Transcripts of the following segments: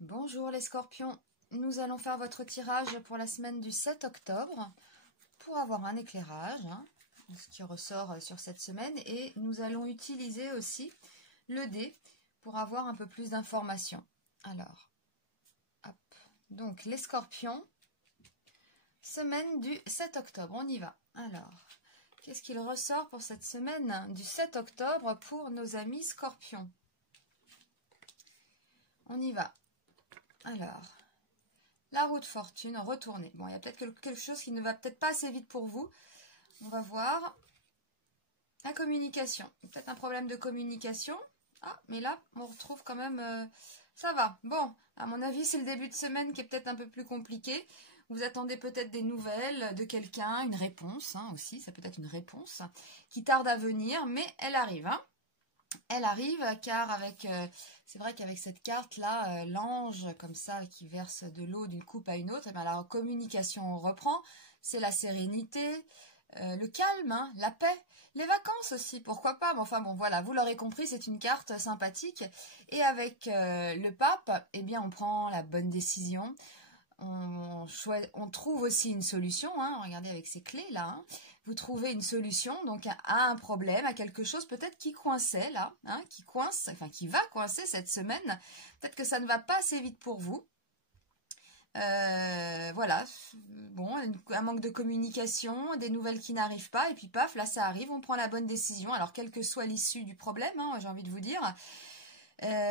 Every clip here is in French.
Bonjour les scorpions, nous allons faire votre tirage pour la semaine du 7 octobre pour avoir un éclairage de ce qui ressort sur cette semaine, et nous allons utiliser aussi le dé pour avoir un peu plus d'informations. Alors, hop. Donc les scorpions, semaine du 7 octobre, on y va. Alors, qu'est-ce qu'il ressort pour cette semaine du 7 octobre pour nos amis scorpions? On y va. Alors, la roue de fortune, retournez. Bon, il y a peut-être quelque chose qui ne va peut-être pas assez vite pour vous. On va voir. La communication. Peut-être un problème de communication. Ah, mais là, on retrouve quand même... ça va. Bon, à mon avis, c'est le début de semaine qui est peut-être un peu plus compliqué. Vous attendez peut-être des nouvelles de quelqu'un, une réponse aussi. Ça peut être une réponse qui tarde à venir, mais elle arrive, Elle arrive car avec, c'est vrai qu'avec cette carte-là, l'ange comme ça qui verse de l'eau d'une coupe à une autre, et bien la communication reprend, c'est la sérénité, le calme, la paix, les vacances aussi, pourquoi pas, mais enfin bon voilà, vous l'aurez compris, c'est une carte sympathique, et avec le pape, eh bien on prend la bonne décision. On trouve aussi une solution, regardez avec ces clés là, vous trouvez une solution donc à un problème, à quelque chose peut-être qui coinçait là, qui coince, enfin qui va coincer cette semaine, peut-être que ça ne va pas assez vite pour vous. Voilà, bon, un manque de communication, des nouvelles qui n'arrivent pas, et puis paf, là ça arrive, on prend la bonne décision, alors quelle que soit l'issue du problème, j'ai envie de vous dire,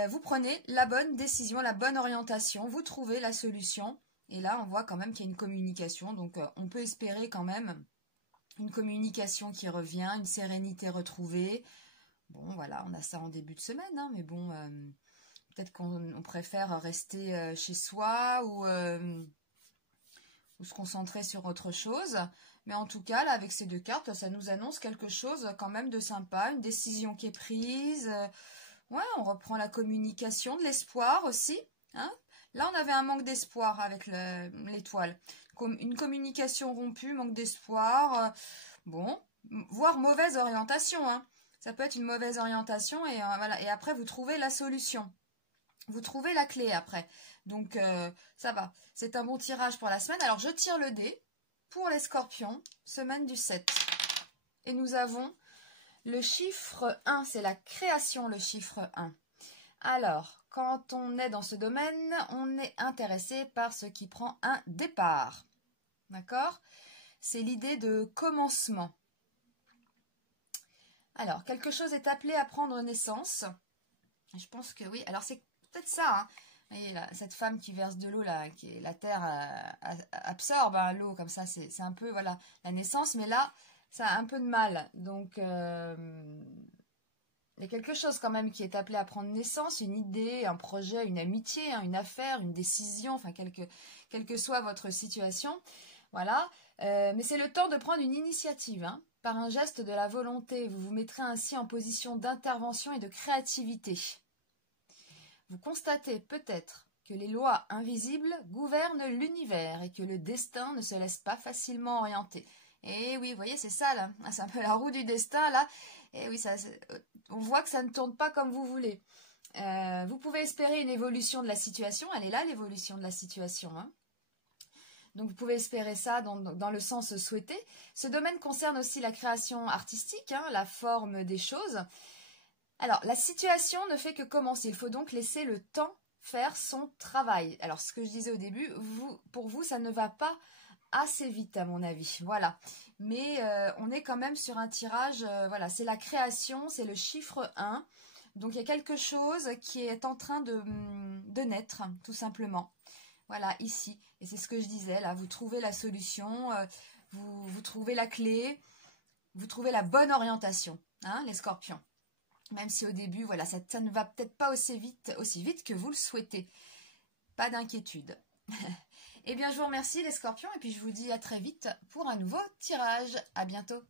vous prenez la bonne décision, la bonne orientation, vous trouvez la solution. Et là, on voit quand même qu'il y a une communication, donc on peut espérer quand même une communication qui revient, une sérénité retrouvée. Bon, voilà, on a ça en début de semaine, mais bon, peut-être qu'on préfère rester chez soi ou se concentrer sur autre chose. Mais en tout cas, là, avec ces deux cartes, ça nous annonce quelque chose quand même de sympa, une décision qui est prise. Ouais, on reprend la communication, de l'espoir aussi, Là, on avait un manque d'espoir avec l'étoile. Une communication rompue, manque d'espoir. Bon, voire mauvaise orientation. Ça peut être une mauvaise orientation et voilà. Et après, vous trouvez la solution. Vous trouvez la clé après. Donc, ça va. C'est un bon tirage pour la semaine. Alors, je tire le dé pour les scorpions, semaine du 7. Et nous avons le chiffre 1. C'est la création, le chiffre 1. Alors, quand on est dans ce domaine, on est intéressé par ce qui prend un départ. D'accord? C'est l'idée de commencement. Alors, quelque chose est appelé à prendre naissance. Je pense que oui. Alors, c'est peut-être ça. Vous voyez, là, cette femme qui verse de l'eau, là, la terre absorbe l'eau, comme ça, c'est un peu, voilà, la naissance. Mais là, ça a un peu de mal. Donc... il y a quelque chose quand même qui est appelé à prendre naissance, une idée, un projet, une amitié, une affaire, une décision, enfin quelle que soit votre situation. Voilà. Mais c'est le temps de prendre une initiative, par un geste de la volonté. Vous vous mettrez ainsi en position d'intervention et de créativité. Vous constatez peut-être que les lois invisibles gouvernent l'univers et que le destin ne se laisse pas facilement orienter. Et oui, vous voyez, c'est ça, là. C'est un peu la roue du destin, là. Et oui, on voit que ça ne tourne pas comme vous voulez. Vous pouvez espérer une évolution de la situation. Elle est là, l'évolution de la situation. Donc, vous pouvez espérer ça dans le sens souhaité. Ce domaine concerne aussi la création artistique, la forme des choses. Alors, la situation ne fait que commencer. Il faut donc laisser le temps faire son travail. Alors, ce que je disais au début, pour vous, ça ne va pas assez vite à mon avis, voilà. Mais on est quand même sur un tirage, voilà, c'est la création, c'est le chiffre 1. Donc il y a quelque chose qui est en train de naître, tout simplement. Voilà, ici. Et c'est ce que je disais, là, vous trouvez la solution, vous trouvez la clé, vous trouvez la bonne orientation, les scorpions. Même si au début, voilà, ça ne va peut-être pas aussi vite que vous le souhaitez. Pas d'inquiétude. Eh bien, je vous remercie les scorpions et puis je vous dis à très vite pour un nouveau tirage. À bientôt.